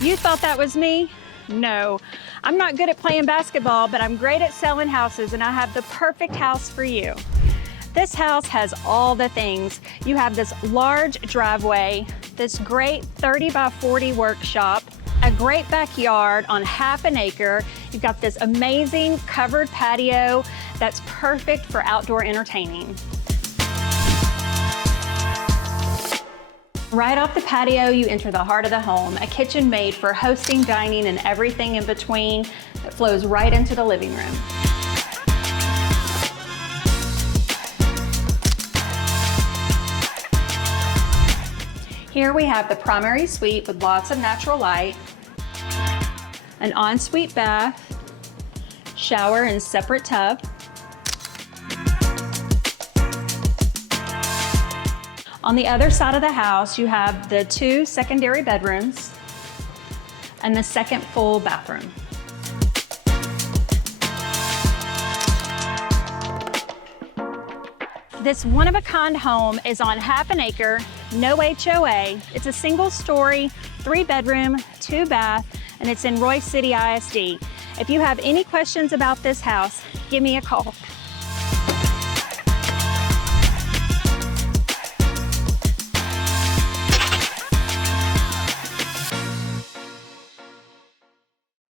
You thought that was me? No, I'm not good at playing basketball, but I'm great at selling houses, and I have the perfect house for you. This house has all the things. You have this large driveway, this great 30 by 40 workshop, a great backyard on half an acre. You've got this amazing covered patio that's perfect for outdoor entertaining. Right off the patio, you enter the heart of the home, a kitchen made for hosting, dining, and everything in between that flows right into the living room. Here we have the primary suite with lots of natural light, an ensuite bath, shower and separate tub. On the other side of the house, you have the 2 secondary bedrooms and the second full bathroom. This one-of-a-kind home is on half an acre, no HOA. It's a single-story, 3-bedroom, 2-bath, and it's in Royce City ISD. If you have any questions about this house, give me a call.